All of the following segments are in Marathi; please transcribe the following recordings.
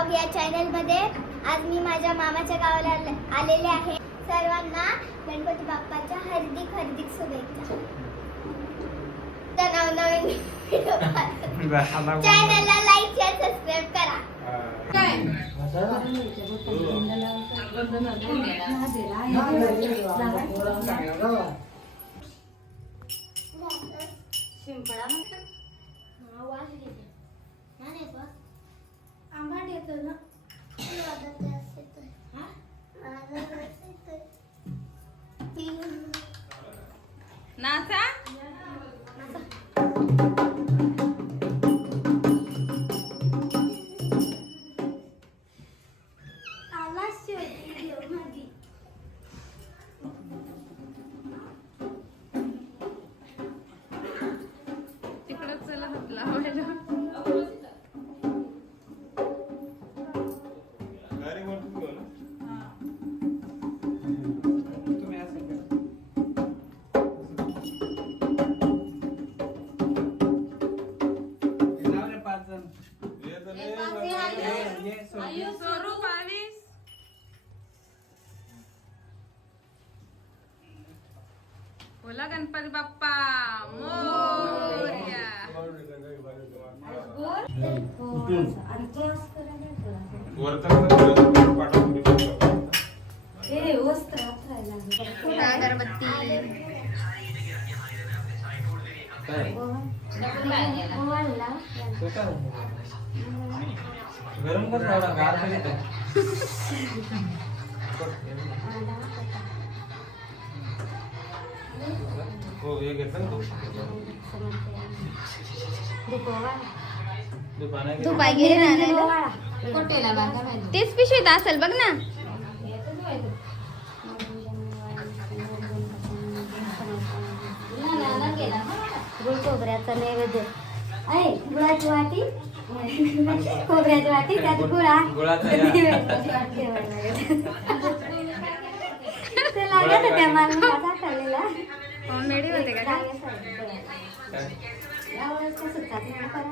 ब्लॉग या चॅनलमध्ये आज मी माझ्या मामाच्या गावाला आलेले आहे. सर्वांना गणपती बाप्पाच्या हार्दिक हार्दिक शुभेच्छा. नवनवीन चॅनलला लाईक शेअर सबस्क्राईब करा. आंबट येतो ना. नाचा तिकडच चला हात लावायला. स्वरूप 22 बोला गणपती बाप्पा मोरया. गरम कर थोडा गार कर येतो. हो ये घेतला तू. तू बाई गेली ना आणायला. तेच पिशवीत असेल बघ ना. गुळ खोबऱ्याचा नैवेद्य आहे. गुळाची वाटी खोबऱ्याची वाटी त्यात गुळाचा ते लागत होत्या मला खाल्लेला. कॉमेडी होते का? यावेळेस कसं चालू करा.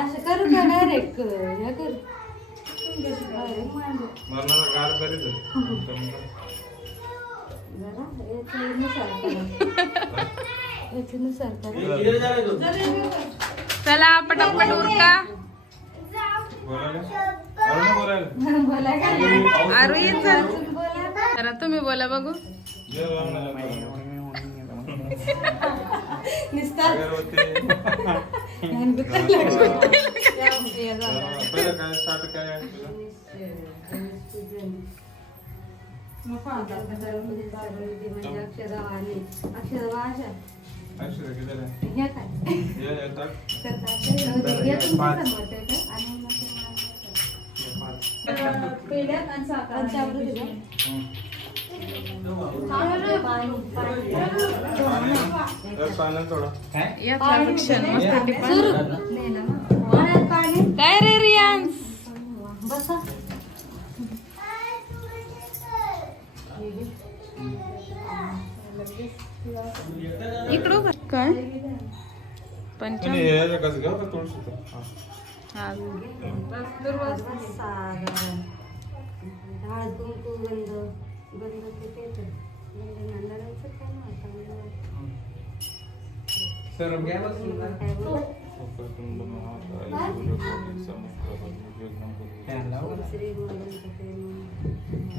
असं करू का डायरेक्ट हे कर. मरणाला गार करीत चला पटापट उरका. आरू येत जरा तुम्ही बोला बघू. काय रे रियांस. इकडं का? काय आणि पंचांग हे कसं घ्या का तुळशीचं? हा. हा सरम घ्या बस तुला. वक्रतुंड महाकाय सूर्यकोटि समप्रभ निर्विघ्नं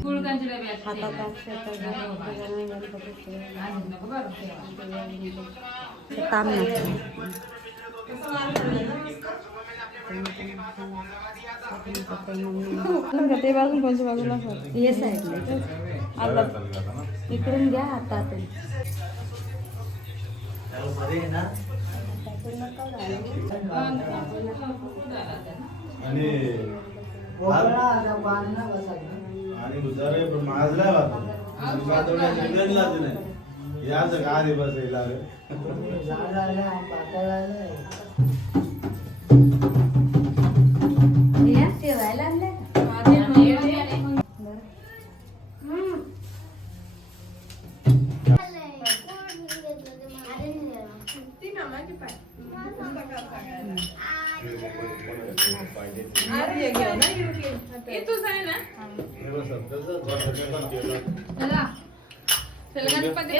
कुरु. ते बाजून कोणत्या बाजूला हे साईडला घरात चालू जाता ना. इकडून घ्या हातात आणि आणि गुजारे पण माजला नाही याच गाडी बसायला ठेवायला आणलंय तूच आहे ना चल गणपती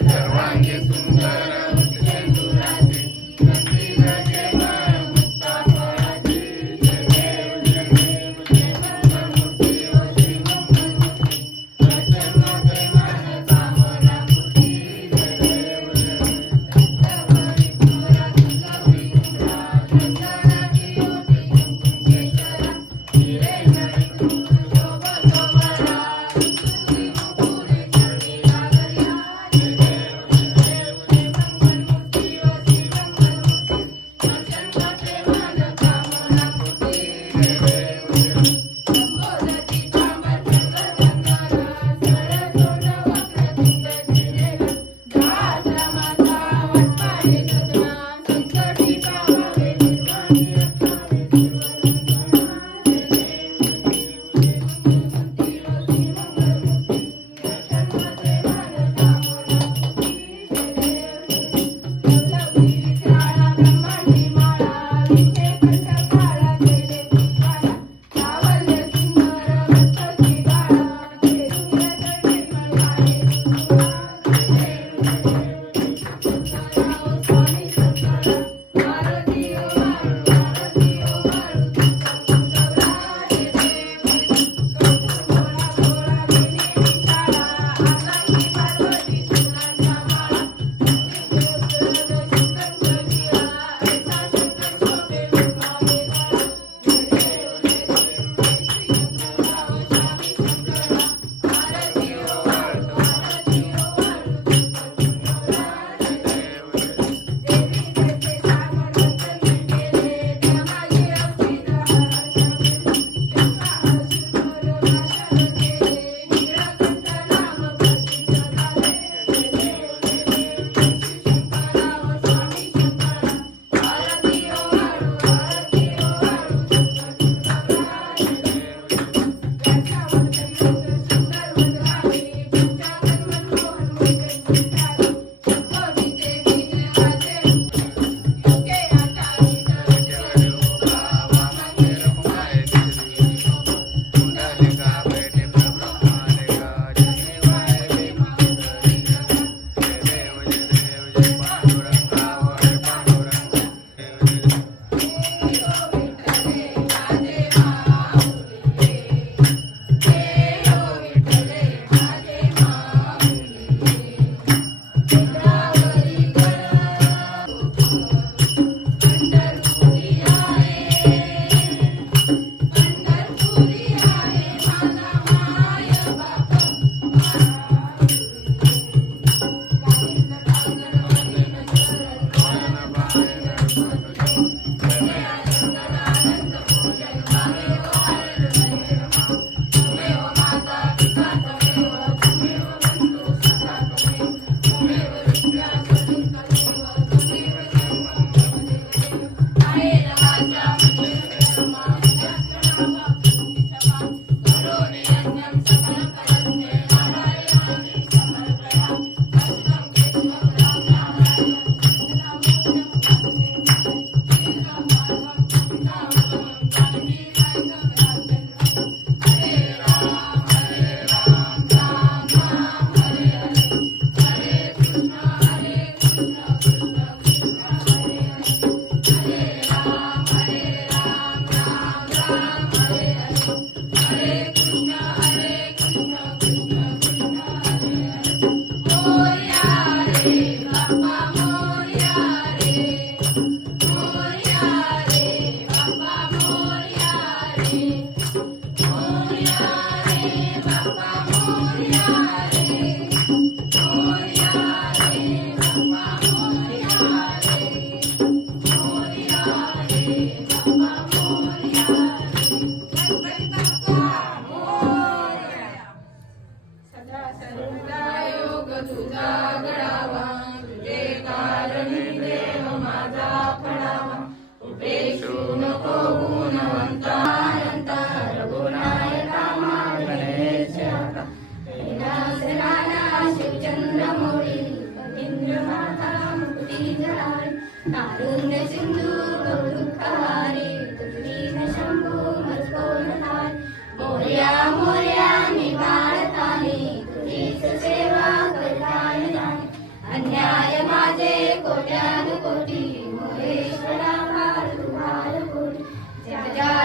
सर्वांगी सुंदर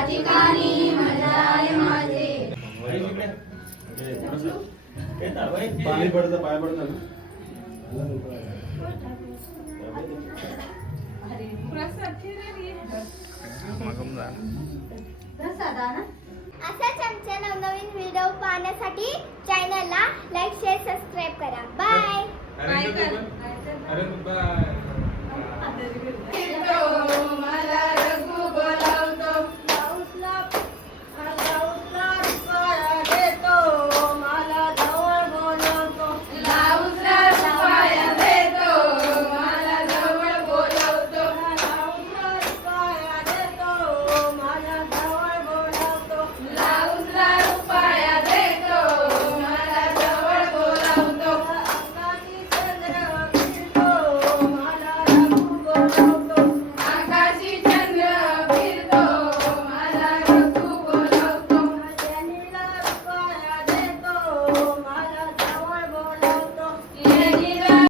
ठिकाणी मजाय माझे. पाणी पडतं पाय पडतं ना. असाच आमच्या नवनवीन व्हिडिओ पाहण्यासाठी चॅनलला लाईक शेअर सबस्क्राईब करा. बाय. अरे बाय. मला